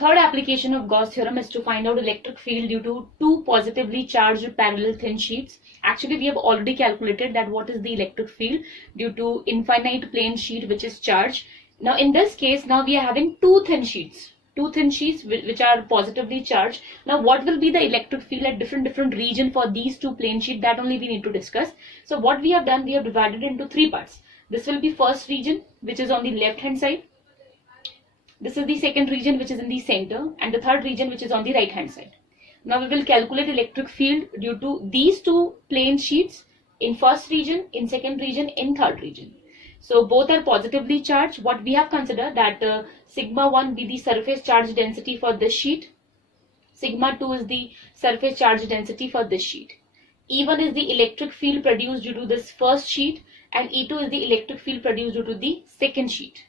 Third application of Gauss theorem is to find out electric field due to two positively charged parallel thin sheets. Actually, we have already calculated that what is the electric field due to infinite plane sheet which is charged. Now in this case, now we are having two thin sheets which are positively charged. Now what will be the electric field at different region for these two plane sheet, that only we need to discuss. So what we have done, we have divided into three parts. This will be first region which is on the left hand side. This is the second region which is in the center, and the third region which is on the right hand side. Now we will calculate electric field due to these two plane sheets in first region, in second region, in third region. So both are positively charged. What we have considered that sigma 1 be the surface charge density for this sheet, sigma 2 is the surface charge density for this sheet. E1 is the electric field produced due to this first sheet, and E2 is the electric field produced due to the second sheet.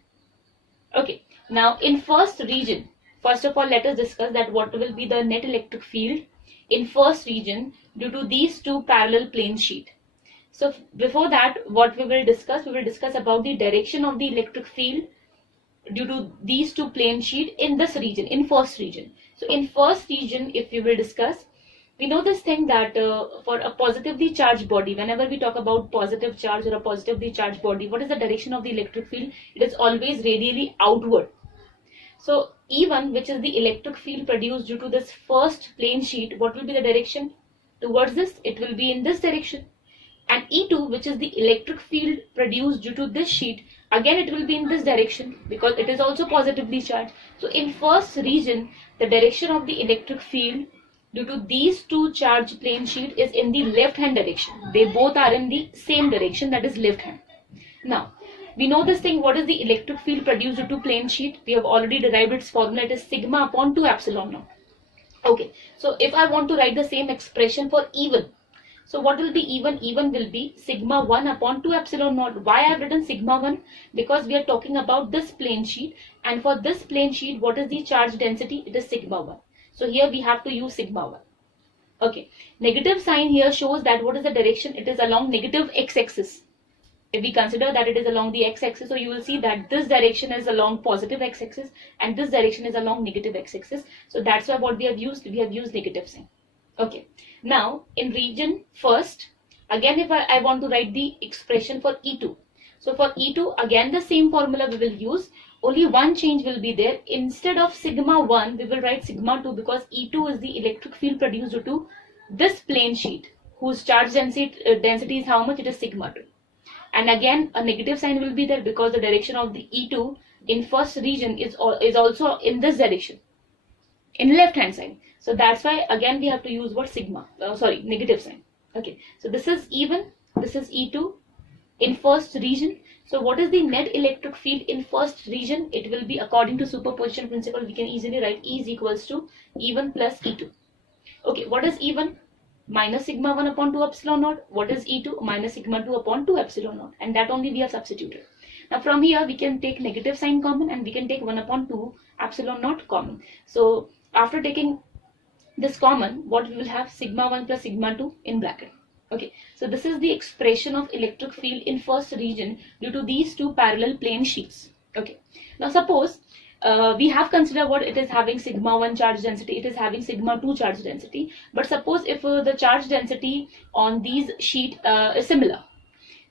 Okay. Now in first region, first of all let us discuss that what will be the net electric field in first region due to these two parallel plane sheet. So before that, what we will discuss about the direction of the electric field due to these two plane sheet in this region, in first region. So in first region, if we will discuss, we know this thing that for a positively charged body, whenever we talk about positive charge or a positively charged body, what is the direction of the electric field? It is always radially outward. So E1, which is the electric field produced due to this first plane sheet, what will be the direction towards this? It will be in this direction. And E2, which is the electric field produced due to this sheet, again it will be in this direction because it is also positively charged. So in first region, the direction of the electric field due to these two charged plane sheet is in the left hand direction. They both are in the same direction, that is left hand. Now we know this thing, what is the electric field produced due to plane sheet? We have already derived its formula. It is sigma upon 2 epsilon naught. Okay, so if I want to write the same expression for E1, so what will be E1? E1 will be sigma 1 upon 2 epsilon naught. Why I have written sigma 1? Because we are talking about this plane sheet, and for this plane sheet, what is the charge density? It is sigma 1. So here we have to use sigma 1. Okay, negative sign here shows that what is the direction? It is along negative x-axis. If we consider that it is along the x-axis, so you will see that this direction is along positive x-axis and this direction is along negative x-axis. So that's why what we have used negative sign. Okay. Now in region first, again if I want to write the expression for E2. So for E2, again the same formula we will use. Only one change will be there. Instead of sigma 1, we will write sigma 2 because E2 is the electric field produced due to this plane sheet whose charge density is how much? It is sigma 2. And again a negative sign will be there because the direction of the E2 in first region is also in this direction, in left hand side. So that's why again we have to use what? Negative sign. Okay, so this is E1, this is E2 in first region. So what is the net electric field in first region? It will be, according to superposition principle, we can easily write E is equals to E1 plus E2. Okay, what is E1? Minus sigma 1 upon 2 epsilon naught. What is E2? Minus sigma 2 upon 2 epsilon naught. And that only we have substituted. Now from here we can take negative sign common and we can take 1 upon 2 epsilon naught common. So after taking this common, what we will have? Sigma 1 plus sigma 2 in bracket. Okay, so this is the expression of electric field in first region due to these two parallel plane sheets. Okay, now suppose we have considered what it is having sigma 1 charge density, it is having sigma 2 charge density. But suppose if the charge density on these sheet is similar,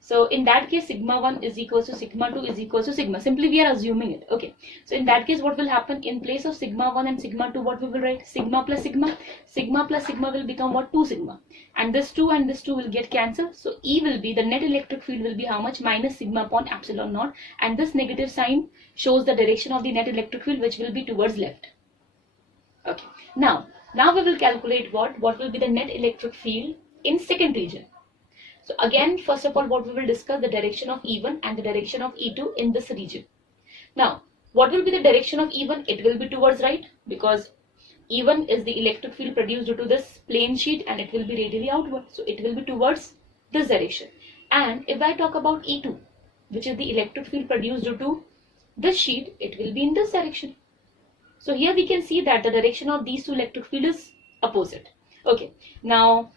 so in that case sigma 1 is equals to sigma 2 is equals to sigma. Simply we are assuming it. Okay, so in that case what will happen? In place of sigma 1 and sigma 2, what we will write? Sigma plus sigma. Sigma plus sigma will become what? 2 sigma. And this 2 and this 2 will get cancelled. So E will be, the net electric field will be how much? Minus sigma upon epsilon naught. And this negative sign shows the direction of the net electric field, which will be towards left. Okay. Now we will calculate what will be the net electric field in second region. So again, first of all, what we will discuss the direction of E1 and the direction of E2 in this region. Now, what will be the direction of E1? It will be towards right because E1 is the electric field produced due to this plane sheet and it will be radially outward. So it will be towards this direction. And if I talk about E2, which is the electric field produced due to this sheet, it will be in this direction. So here we can see that the direction of these two electric field is opposite. Okay. Now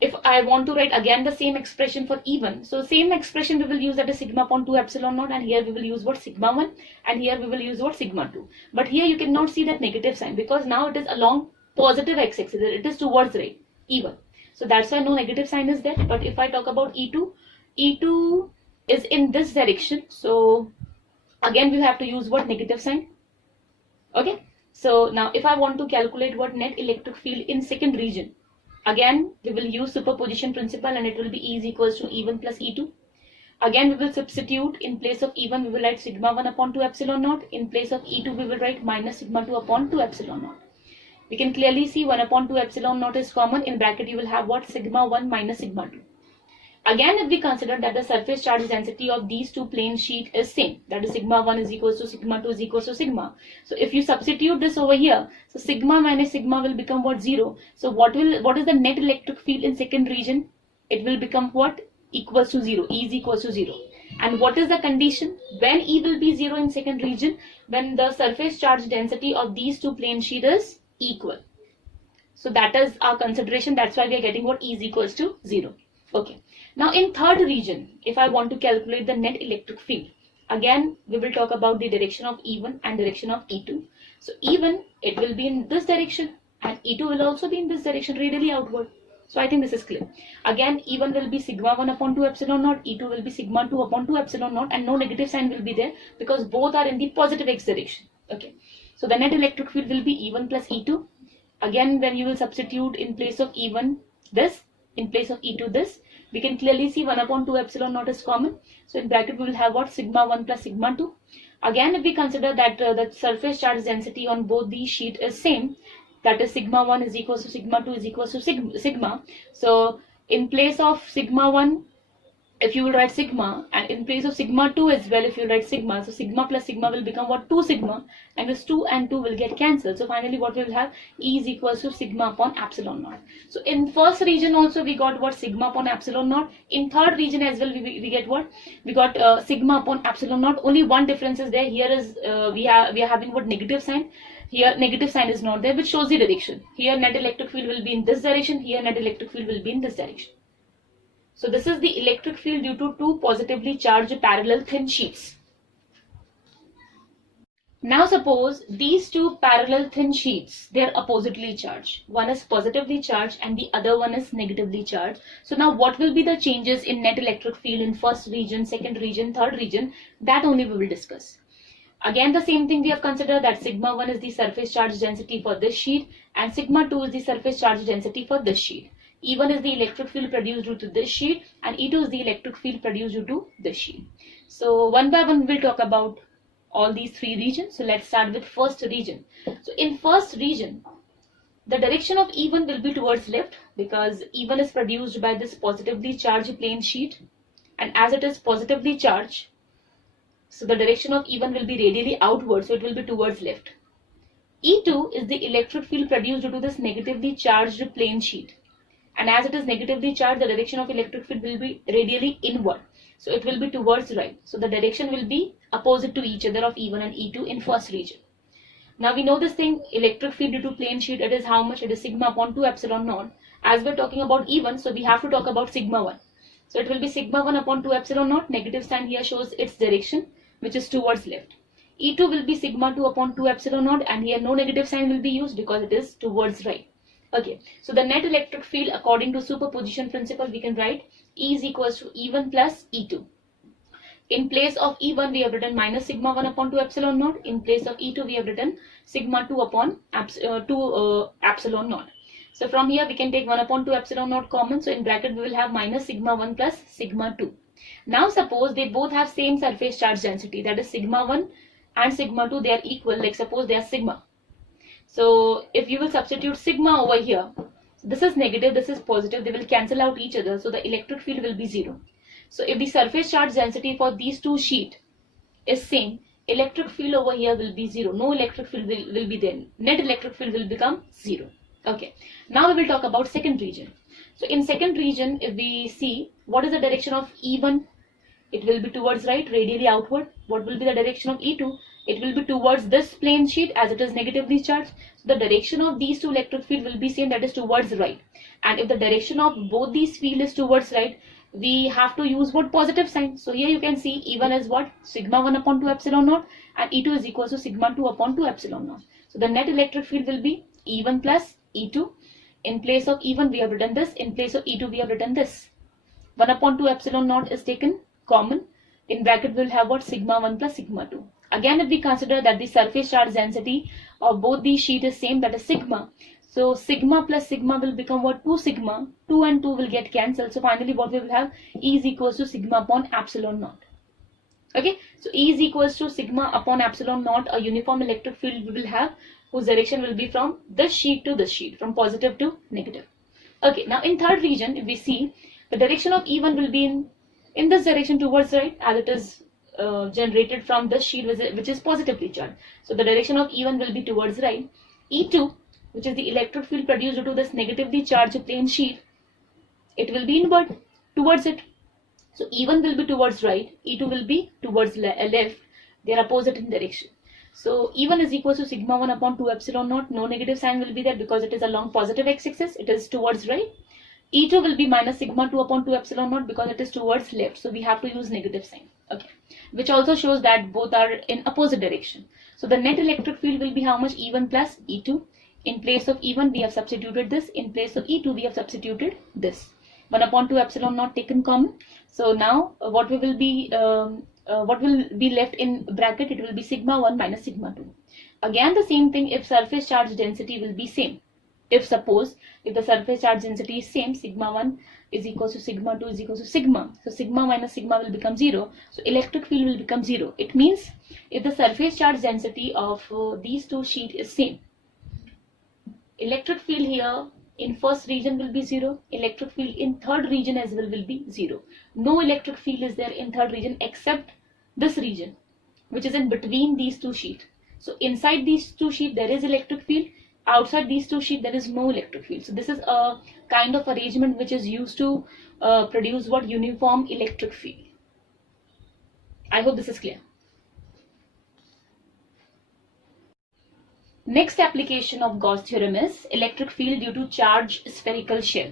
if I want to write again the same expression for E1, so same expression we will use, that is sigma upon 2 epsilon naught, and here we will use what, sigma 1, and here we will use what, sigma 2. But here you cannot see that negative sign because now it is along positive x-axis, it is towards right, E1. So that's why no negative sign is there. But if I talk about E2, E2 is in this direction, so again we have to use what, negative sign. Okay, so now if I want to calculate what net electric field in second region, again we will use superposition principle, and it will be E is equals to E1 plus E2. Again we will substitute, in place of E1 we will write sigma 1 upon 2 epsilon naught, in place of E2 we will write minus sigma 2 upon 2 epsilon naught. We can clearly see 1 upon 2 epsilon naught is common, in bracket you will have what, sigma 1 minus sigma 2. Again, if we consider that the surface charge density of these two plane sheet is same, that is sigma 1 is equals to sigma 2 is equals to sigma. So if you substitute this over here, so sigma minus sigma will become what, 0. So what is the net electric field in second region? It will become what, equals to 0. E is equals to 0. And what is the condition? When E will be 0 in second region? When the surface charge density of these two plane sheet is equal. So that is our consideration. That's why we are getting what, E is equals to 0. Okay. Now in third region, if I want to calculate the net electric field, again we will talk about the direction of E1 and direction of E2. So E1, it will be in this direction, and E2 will also be in this direction, radially outward. So I think this is clear. Again, E1 will be sigma 1 upon 2 epsilon naught, E2 will be sigma 2 upon 2 epsilon naught, and no negative sign will be there because both are in the positive x direction. Okay. So the net electric field will be E1 plus E2. Again, when you will substitute in place of E1 this, in place of E2 this, we can clearly see 1 upon 2 epsilon naught is common. So in bracket we will have what, sigma 1 plus sigma 2. Again, if we consider that the surface charge density on both these sheet is same, that is sigma 1 is equals to sigma 2 is equals to sigma. So in place of sigma 1, if you will write sigma, and in place of sigma 2 as well, if you write sigma, so sigma plus sigma will become what, 2 sigma, and this 2 and 2 will get cancelled. So finally what we will have, E is equals to sigma upon epsilon naught. So in first region also we got what, sigma upon epsilon naught. In third region as well we get what, we got sigma upon epsilon naught. Only one difference is there. Here is we are having what, negative sign. Here negative sign is not there, which shows the direction. Here net electric field will be in this direction, here net electric field will be in this direction. So this is the electric field due to two positively charged parallel thin sheets. Now suppose these two parallel thin sheets, they are oppositely charged. One is positively charged and the other one is negatively charged. So now what will be the changes in net electric field in first region, second region, third region? That only we will discuss. Again, the same thing we have considered, that sigma 1 is the surface charge density for this sheet and sigma 2 is the surface charge density for this sheet. E1 is the electric field produced due to this sheet and E2 is the electric field produced due to this sheet. So one by one we will talk about all these three regions. So let's start with first region. So in first region, the direction of E1 will be towards left because E1 is produced by this positively charged plane sheet, and as it is positively charged, so the direction of E1 will be radially outward, so it will be towards left. E2 is the electric field produced due to this negatively charged plane sheet. And as it is negatively charged, the direction of electric field will be radially inward. So it will be towards right. So the direction will be opposite to each other of E1 and E2 in first region. Now we know this thing, electric field due to plane sheet, it is how much? It is sigma upon 2 epsilon naught. As we're talking about E1, so we have to talk about sigma 1. So it will be sigma 1 upon 2 epsilon naught. Negative sign here shows its direction, which is towards left. E2 will be sigma 2 upon 2 epsilon naught, and here no negative sign will be used because it is towards right. Okay, so the net electric field according to superposition principle, we can write E is equals to E1 plus E2. In place of E1 we have written minus sigma 1 upon 2 epsilon naught. In place of E2 we have written sigma 2 upon 2 epsilon naught. So from here we can take 1 upon 2 epsilon naught common. So in bracket we will have minus sigma 1 plus sigma 2. Now suppose they both have same surface charge density, that is sigma 1 and sigma 2, they are equal. Like suppose they are sigma. So if you will substitute sigma over here, this is negative, this is positive, they will cancel out each other. So the electric field will be 0. So if the surface charge density for these two sheets is same, electric field over here will be 0. No electric field will be there. Net electric field will become 0. Okay. Now we will talk about second region. So in second region, if we see what is the direction of E1, it will be towards right, radially outward. What will be the direction of E2? it will be towards this plane sheet as it is negatively charged. So the direction of these two electric field will be same, that is towards right. And if the direction of both these field is towards right, we have to use what? Positive sign. So here you can see E1 is what? Sigma 1 upon 2 epsilon naught, and E2 is equal to sigma 2 upon 2 epsilon naught. So the net electric field will be E1 plus E2. In place of E1 we have written this, in place of E2 we have written this. 1 upon 2 epsilon naught is taken common. In bracket we'll have what? Sigma 1 plus sigma 2. Again, if we consider that the surface charge density of both these sheet is same, that is sigma. So sigma plus sigma will become what? 2 sigma. 2 and 2 will get cancelled. So finally what we will have? E is equals to sigma upon epsilon naught. Okay, so E is equals to sigma upon epsilon naught, a uniform electric field we will have, whose direction will be from this sheet to this sheet, from positive to negative. Okay, now in third region, if we see, the direction of E1 will be in this direction towards right, as it is generated from this sheet which is positively charged. So the direction of E1 will be towards right. E2, which is the electric field produced due to this negatively charged plane sheet, it will be inward towards it. So E1 will be towards right, E2 will be towards left. They are opposite in direction. So E1 is equal to sigma 1 upon 2 epsilon naught. No negative sign will be there because it is along positive x-axis. It is towards right. E2 will be minus sigma 2 upon 2 epsilon naught because it is towards left. So we have to use negative sign. Okay, which also shows that both are in opposite direction. So the net electric field will be how much? E1 plus E2. In place of E1 we have substituted this. In place of E2 we have substituted this. 1 upon 2 epsilon naught taken common. So now what will be left in bracket? It will be sigma 1 minus sigma 2. Again the same thing if surface charge density will be same. If the surface charge density is same, sigma 1 is equal to sigma 2 is equal to sigma. So sigma minus sigma will become 0. So electric field will become 0. It means if the surface charge density of these two sheet is same, electric field here in first region will be 0. Electric field in third region as well will be 0. No electric field is there in third region except this region, which is in between these two sheets. So inside these two sheets there is electric field. Outside these two sheets there is no electric field. So this is a kind of arrangement which is used to produce what? Uniform electric field. I hope this is clear. Next application of Gauss theorem is electric field due to charged spherical shell.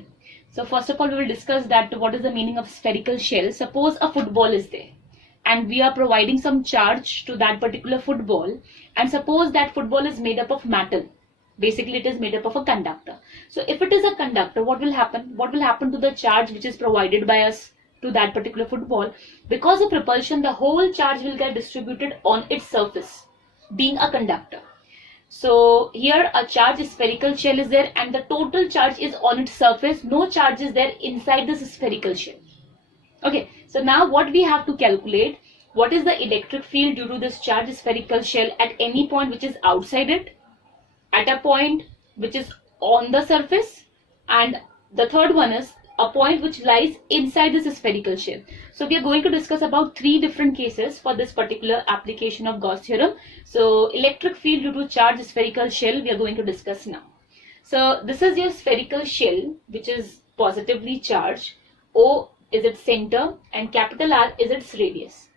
So first of all we will discuss that what is the meaning of spherical shell. Suppose a football is there and we are providing some charge to that particular football, and suppose that football is made up of metal. Basically it is made up of a conductor. So if it is a conductor, what will happen? What will happen to the charge which is provided by us to that particular football? Because of repulsion, the whole charge will get distributed on its surface, being a conductor. So here a charge spherical shell is there and the total charge is on its surface. No charge is there inside this spherical shell. Okay, so now what we have to calculate, what is the electric field due to this charged spherical shell at any point which is outside it, at a point which is on the surface, and the third one is a point which lies inside this spherical shell. So we are going to discuss about 3 different cases for this particular application of Gauss theorem. So electric field due to charged spherical shell we are going to discuss now. So this is your spherical shell which is positively charged. O is its center and capital R is its radius.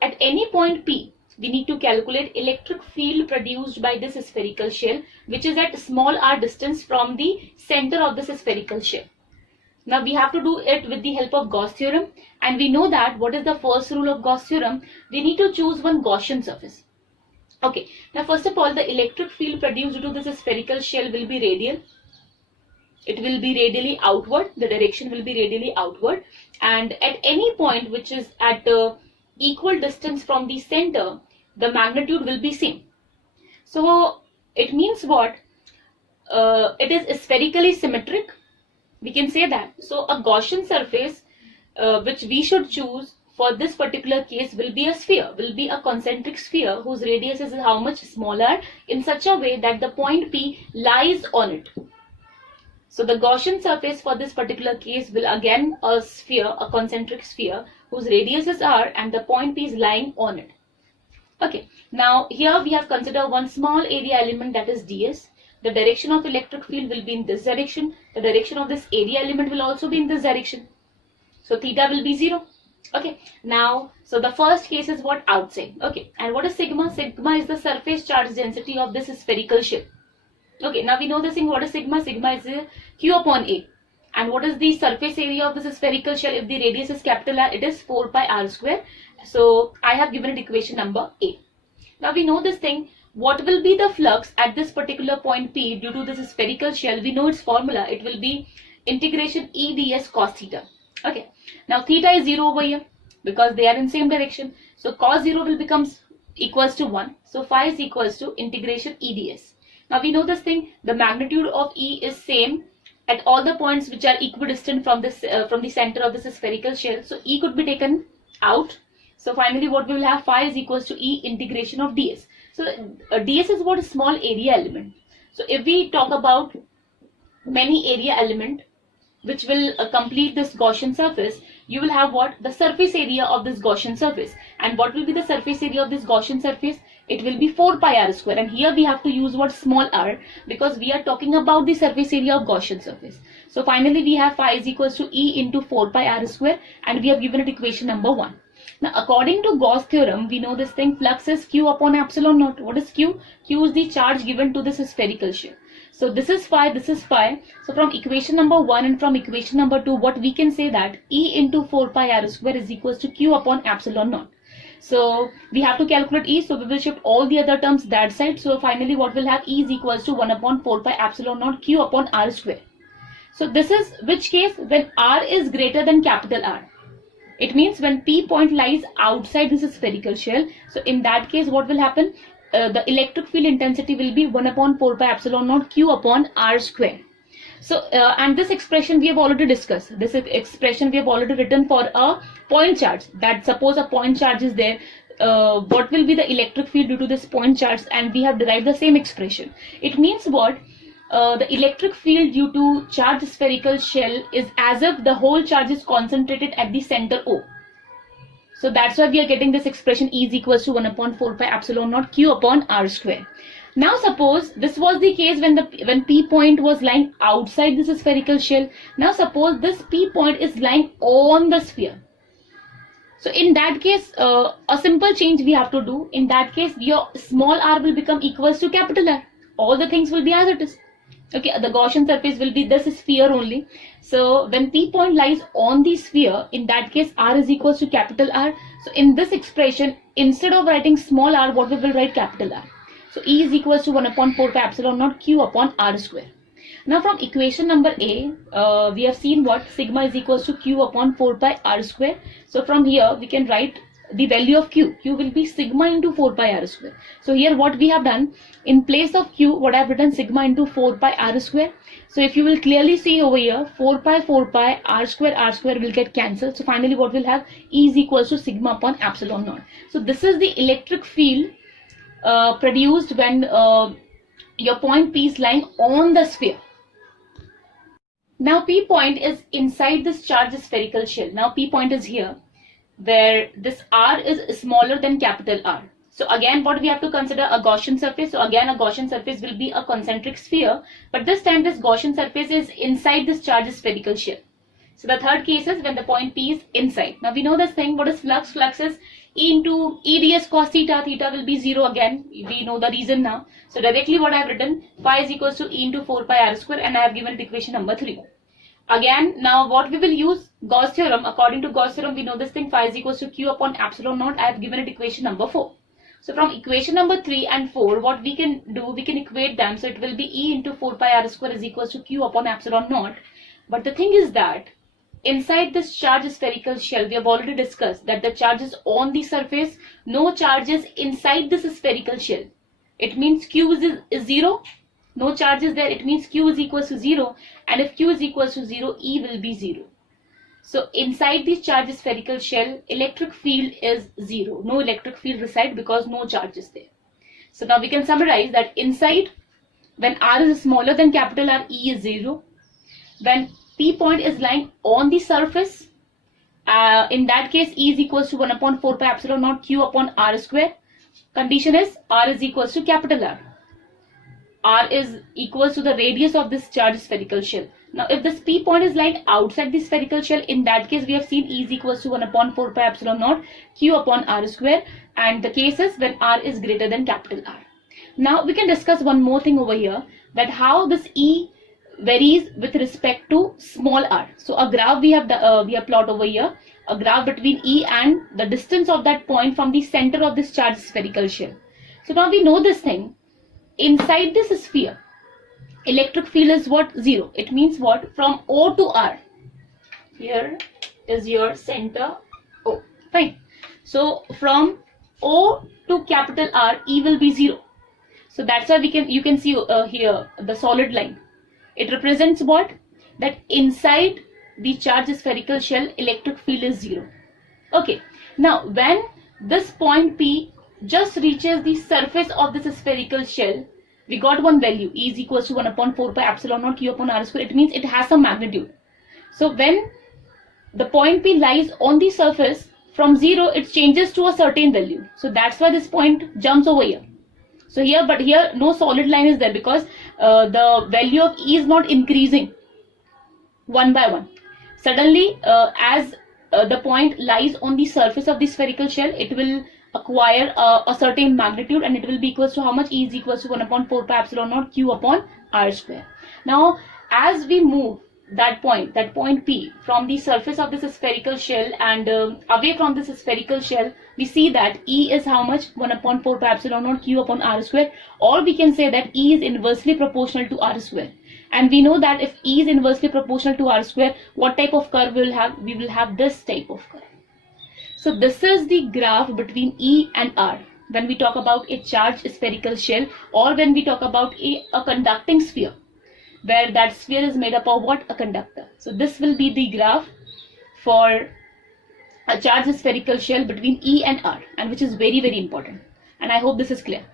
At any point P, we need to calculate electric field produced by this spherical shell which is at small r distance from the center of this spherical shell. Now we have to do it with the help of Gauss theorem, and we know that what is the first rule of Gauss theorem? We need to choose one Gaussian surface. Okay, now first of all the electric field produced due to this spherical shell will be radial. It will be radially outward, the direction will be radially outward, and at any point which is at equal distance from the center, the magnitude will be same. So it means what? It is spherically symmetric. We can say that. So a Gaussian surface which we should choose for this particular case will be a sphere, will be a concentric sphere whose radius is how much? Smaller, in such a way that the point P lies on it. So the Gaussian surface for this particular case will again a sphere, a concentric sphere whose radius is r and the point P is lying on it. Okay, now here we have considered one small area element, that is ds. The direction of electric field will be in this direction. The direction of this area element will also be in this direction. So theta will be 0. Okay, now, so the first case is what? Outside. Okay, and what is sigma? Sigma is the surface charge density of this spherical shell. Okay, now we know this thing. What is sigma? Sigma is Q upon A. And what is the surface area of this spherical shell? If the radius is capital R, it is 4 pi r square. So I have given it equation number A. Now we know this thing. What will be the flux at this particular point P due to this spherical shell? We know its formula. It will be integration E ds cos theta. Okay. Now theta is 0 over here because they are in same direction. So cos 0 will becomes equals to 1. So phi is equals to integration E ds. Now we know this thing. The magnitude of E is same at all the points which are equidistant from this from the center of this spherical shell. So E could be taken out. So finally what we will have, phi is equals to E integration of ds. So ds is what? Small area element. So if we talk about many area element which will complete this Gaussian surface, you will have what? The surface area of this Gaussian surface. And what will be the surface area of this Gaussian surface? It will be 4 pi r square. And here we have to use what? Small r, because we are talking about the surface area of Gaussian surface. So finally we have phi is equals to E into 4 pi r square, and we have given it equation number 1. Now according to Gauss theorem, we know this thing, flux is Q upon epsilon naught. What is Q? Q is the charge given to this spherical shell. So this is phi, this is phi. So from equation number 1 and from equation number 2, what we can say that E into 4 pi r square is equals to Q upon epsilon naught. So we have to calculate E, so we will shift all the other terms that side. So finally what we'll have, E is equals to 1 upon 4 pi epsilon naught Q upon r square. So this is which case? When r is greater than capital R. It means when P point lies outside this spherical shell. So in that case what will happen? The electric field intensity will be 1 upon 4 pi epsilon naught Q upon r square. So and this expression we have already discussed. This expression we have already written for a point charge. That suppose a point charge is there, what will be the electric field due to this point charge, and we have derived the same expression. It means what? The electric field due to charged spherical shell is as if the whole charge is concentrated at the center O. So that's why we are getting this expression E is equals to 1 upon 4 pi epsilon naught Q upon r square. Now suppose this was the case when P point was lying outside this spherical shell. Now suppose this P point is lying on the sphere. So in that case, a simple change we have to do. In that case, your small r will become equals to capital R. All the things will be as it is. Okay, the Gaussian surface will be this sphere only. So when P point lies on the sphere, in that case r is equals to capital R. So in this expression, instead of writing small r, what we will write? Capital R. So E is equals to 1 upon 4 pi epsilon naught Q upon r square. Now from equation number A, we have seen what? Sigma is equals to Q upon 4 pi r square. So from here we can write the value of Q. Q will be sigma into 4 pi r square. So here what we have done, in place of Q, what I have written? Sigma into 4 pi r square. So if you will clearly see over here, 4 pi r square will get cancelled. So finally what we'll have? E is equals to sigma upon epsilon naught. So this is the electric field produced when your point P is lying on the sphere. Now P point is inside this charged spherical shell. Now P point is here, where this r is smaller than capital R. So again what we have to consider? A Gaussian surface. So again a Gaussian surface will be a concentric sphere, but this time this Gaussian surface is inside this charged spherical shell. So the third case is when the point P is inside. Now we know this thing. What is flux? Flux is E into E ds cos theta. Theta will be 0 again. We know the reason now. So directly what I have written? Phi is equals to E into 4 pi r square, and I have given it equation number 3. Again, now what we will use? Gauss theorem. According to Gauss theorem, we know this thing, phi is equals to Q upon epsilon naught. I have given it equation number 4. So from equation number 3 and 4, what we can do? We can equate them. So it will be E into 4 pi r square is equals to Q upon epsilon naught. But the thing is that inside this charged spherical shell, we have already discussed that the charge is on the surface. No charge is inside this spherical shell. It means Q is 0. No charge is there. It means Q is equals to 0. And if Q is equals to 0, E will be 0. So inside this charged spherical shell, electric field is 0. No electric field reside because no charge is there. So now we can summarize that inside, when r is smaller than capital R, E is 0. When P point is lying on the surface, in that case E is equals to 1 upon 4 pi epsilon naught Q upon r square. Condition is r is equals to capital R. R is equals to the radius of this charged spherical shell. Now if this P point is lying outside the spherical shell, in that case we have seen E is equals to 1 upon 4 pi epsilon naught Q upon R square, and the case is when R is greater than capital R. Now we can discuss one more thing over here, that how this E varies with respect to small r. So a graph we have plot over here, a graph between E and the distance of that point from the center of this charged spherical shell. So now we know this thing, inside this sphere electric field is what? 0. It means what? From O to R. Here is your center O. Fine. So from O to capital R, E will be 0. So that's why you can see here the solid line. It represents what? That inside the charged spherical shell electric field is 0. Okay. Now when this point P just reaches the surface of this spherical shell, we got one value, E is equals to 1 upon 4 pi epsilon naught Q upon R square. It means it has some magnitude. So when the point P lies on the surface, from 0 it changes to a certain value. So that's why this point jumps over here. So here, but here no solid line is there, because the value of E is not increasing one by one. Suddenly as the point lies on the surface of the spherical shell, it will acquire a certain magnitude, and it will be equals to how much? E is equals to 1 upon 4 pi epsilon naught Q upon R square. Now as we move that point P from the surface of this spherical shell and away from this spherical shell, we see that E is how much? 1 upon 4 pi epsilon naught Q upon R square, or we can say that E is inversely proportional to R square. And we know that if E is inversely proportional to R square, what type of curve we will have? We will have this type of curve. So this is the graph between E and R when we talk about a charged spherical shell, or when we talk about a conducting sphere, where that sphere is made up of what? A conductor. So this will be the graph for a charged spherical shell between E and R, and which is very, very important. And I hope this is clear.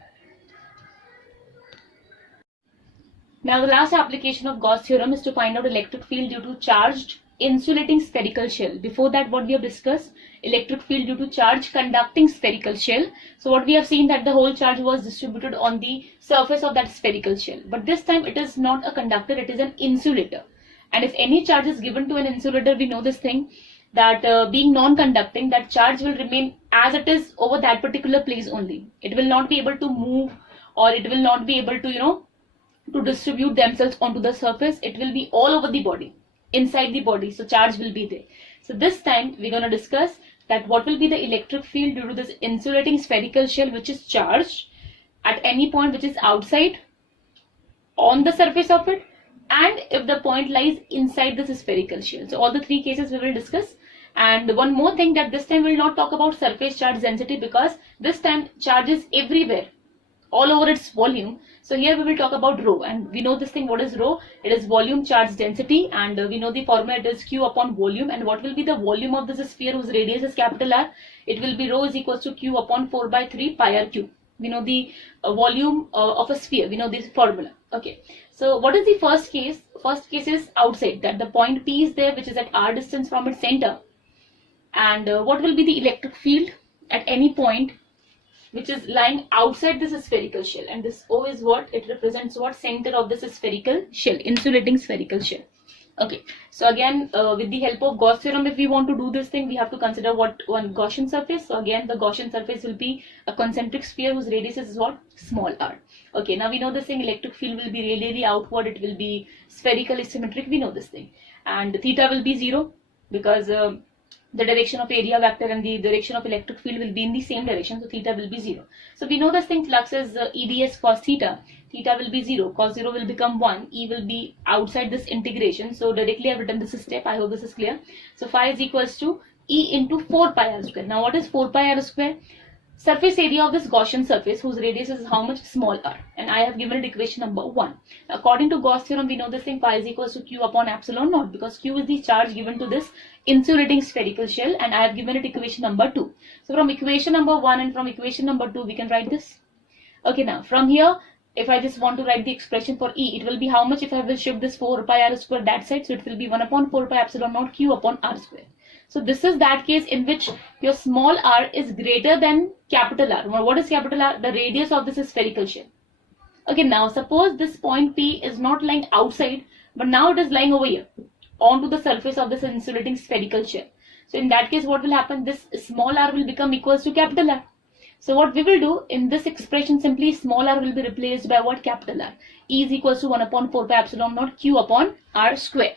Now the last application of Gauss theorem is to find out electric field due to charged insulating spherical shell. Before that, what we have discussed? Electric field due to charge conducting spherical shell. So what we have seen, that the whole charge was distributed on the surface of that spherical shell. But this time it is not a conductor, it is an insulator. And if any charge is given to an insulator, we know this thing, that being non-conducting, that charge will remain as it is over that particular place only. It will not be able to move, or it will not be able to, to distribute themselves onto the surface. It will be all over the body, inside the body. So charge will be there. So this time we're going to discuss that what will be the electric field due to this insulating spherical shell which is charged at any point which is outside, on the surface of it, and if the point lies inside this spherical shell. So all the three cases we will discuss. And one more thing, that this time we will not talk about surface charge density, because this time charge is everywhere, all over its volume. So here we will talk about rho, and we know this thing, what is rho? It is volume charge density, and we know the formula, it is Q upon volume. And what will be the volume of this sphere whose radius is capital R? It will be rho is equals to Q upon 4 by 3 pi r cube. We know the volume of a sphere, we know this formula. Okay, so what is the first case? First case is outside, that the point P is there which is at R distance from its center. And what will be the electric field at any point which is lying outside this spherical shell? And this O is what? It represents what? Center of this spherical shell, insulating spherical shell. Okay, so again with the help of Gauss theorem, if we want to do this thing, we have to consider what? One Gaussian surface. So again the Gaussian surface will be a concentric sphere whose radius is what? Small r. Okay, now we know this thing, electric field will be radially outward, it will be spherically symmetric, we know this thing. And theta will be 0, because the direction of area vector and the direction of electric field will be in the same direction, so theta will be 0. So we know this thing, flux is EDS cos theta. Theta will be 0, cos 0 will become 1, E will be outside this integration. So directly I have written this step, I hope this is clear. So phi is equals to E into 4 pi r square. Now what is 4 pi r square? Surface area of this Gaussian surface whose radius is how much? Small r. And I have given it equation number 1. According to Gauss theorem, we know this thing, phi is equals to Q upon epsilon naught, because Q is the charge given to this insulating spherical shell, and I have given it equation number 2. So from equation number 1 and from equation number 2 we can write this. Okay, now from here, if I just want to write the expression for E, it will be how much if I will shift this 4 pi r square that side? So it will be 1 upon 4 pi epsilon naught Q upon r square. So this is that case in which your small r is greater than capital R. What is capital R? The radius of this spherical shell. Okay, now suppose this point P is not lying outside, but now it is lying over here onto the surface of this insulating spherical shell. So in that case, what will happen? This small r will become equals to capital R. So what we will do in this expression, simply small r will be replaced by what? Capital R. E is equals to 1 upon 4 pi epsilon naught q upon r square.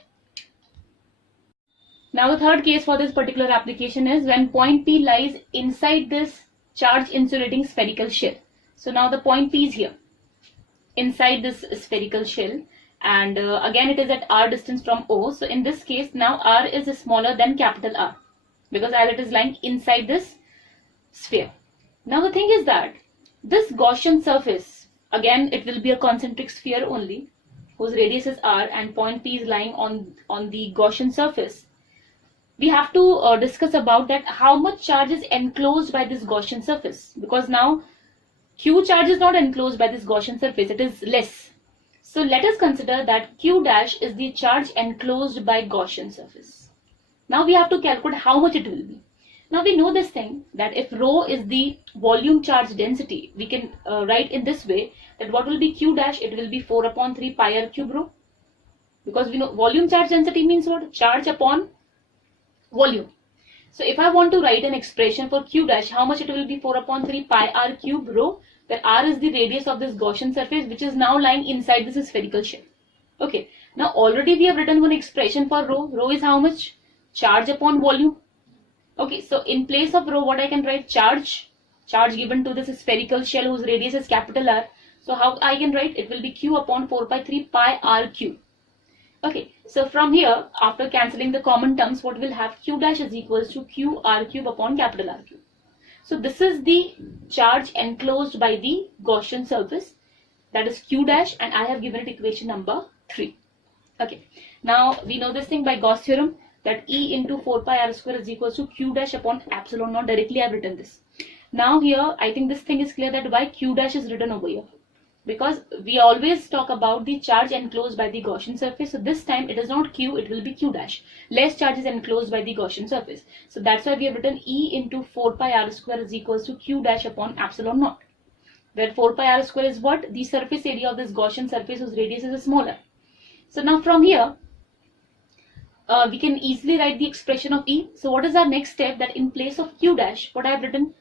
Now the third case for this particular application is when point P lies inside this charged insulating spherical shell. So now the point P is here inside this spherical shell, and again it is at r distance from O. So in this case, now r is smaller than capital R because as it is lying inside this sphere. Now the thing is that this Gaussian surface, again it will be a concentric sphere only whose radius is r, and point P is lying on the Gaussian surface. We have to discuss about that how much charge is enclosed by this Gaussian surface, because now Q charge is not enclosed by this Gaussian surface, it is less. So let us consider that Q dash is the charge enclosed by Gaussian surface. Now we have to calculate how much it will be. Now we know this thing that if rho is the volume charge density, we can write in this way that what will be Q dash? It will be 4 upon 3 pi r cube rho, because we know volume charge density means what? Charge upon volume. So if I want to write an expression for Q dash, how much it will be? 4 upon 3 pi r cube rho, where r is the radius of this Gaussian surface which is now lying inside this spherical shell. Okay, now already we have written one expression for rho. Rho is how much? Charge upon volume. Okay, so in place of rho, what I can write? Charge given to this spherical shell whose radius is capital R. So how I can write? It will be Q upon 4 by 3 pi r cube. Okay, so from here, after cancelling the common terms, what we'll have? Q dash is equals to Q r cube upon capital R cube. So this is the charge enclosed by the Gaussian surface, that is Q dash, and I have given it equation number 3. Okay, now we know this thing by Gauss theorem that E into 4 pi r square is equals to Q dash upon epsilon naught. Directly I have written this. Now here I think this thing is clear that why Q dash is written over here, because we always talk about the charge enclosed by the Gaussian surface. So this time it is not Q, it will be Q dash. Less charge is enclosed by the Gaussian surface. So that's why we have written E into 4 pi r square is equals to Q dash upon epsilon naught, where 4 pi r square is what? The surface area of this Gaussian surface whose radius is smaller. So now from here, we can easily write the expression of E. So what is our next step? That in place of Q dash, what I have written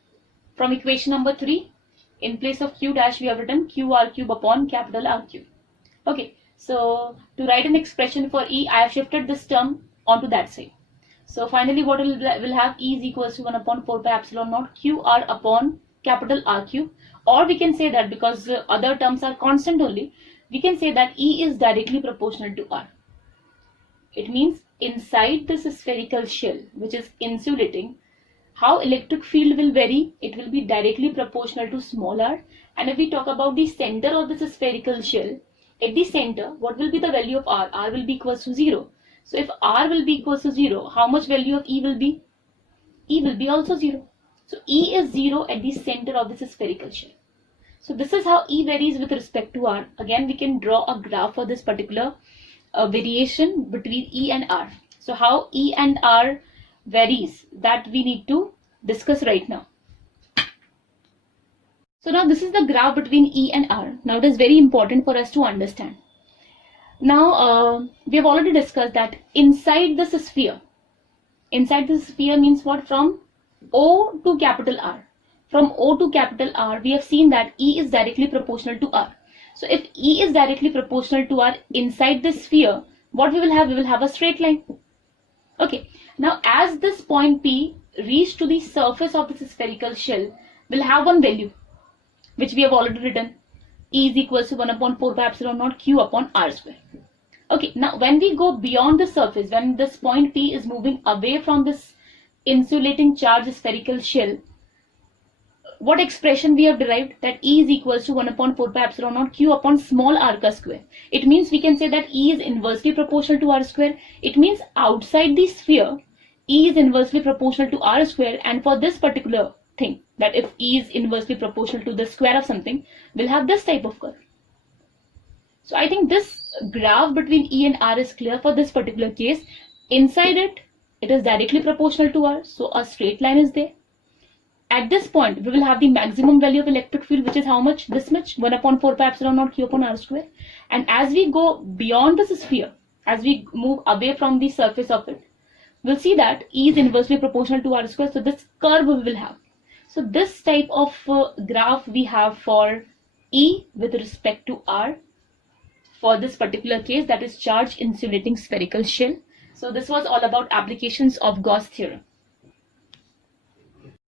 from equation number 3, in place of Q dash we have written Q r cube upon capital R cube. Okay, so to write an expression for E, I have shifted this term onto that side. So finally what we'll have? E is equals to 1 upon 4 pi epsilon naught Q r upon capital R cube. Or we can say that because other terms are constant only, we can say that E is directly proportional to R. It means inside this spherical shell which is insulating, how electric field will vary? It will be directly proportional to small r. And if we talk about the center of this spherical shell, at the center, what will be the value of r? R will be equals to 0. So if r will be equals to 0, how much value of E will be? E will be also 0. So E is 0 at the center of this spherical shell. So this is how E varies with respect to r. Again, we can draw a graph for this particular variation between E and R. So how E and R varies, that we need to discuss right now. So now this is the graph between E and R. Now it is very important for us to understand. Now we have already discussed that inside this sphere means what? From O to capital R. From O to capital R, we have seen that E is directly proportional to R. So if E is directly proportional to R inside this sphere, what we will have? We will have a straight line. Okay, now as this point P reach to the surface of this spherical shell, we'll have one value which we have already written. E is equals to 1 upon 4 pi epsilon naught Q upon R square. Okay, now when we go beyond the surface, when this point P is moving away from this insulating charged spherical shell, what expression we have derived? That E is equals to 1 upon 4 pi epsilon naught Q upon small r square. It means we can say that E is inversely proportional to R square. It means outside the sphere, E is inversely proportional to R square, and for this particular thing, that if E is inversely proportional to the square of something, we'll have this type of curve. So I think this graph between E and R is clear for this particular case. Inside it, it is directly proportional to R, so a straight line is there. At this point, we will have the maximum value of electric field, which is how much? This much, 1 upon 4 pi epsilon naught Q upon R square. And as we go beyond this sphere, as we move away from the surface of it, we'll see that E is inversely proportional to R square. So this curve we will have. So this type of graph we have for E with respect to R for this particular case, that is charge insulating spherical shell. So this was all about applications of Gauss theorem.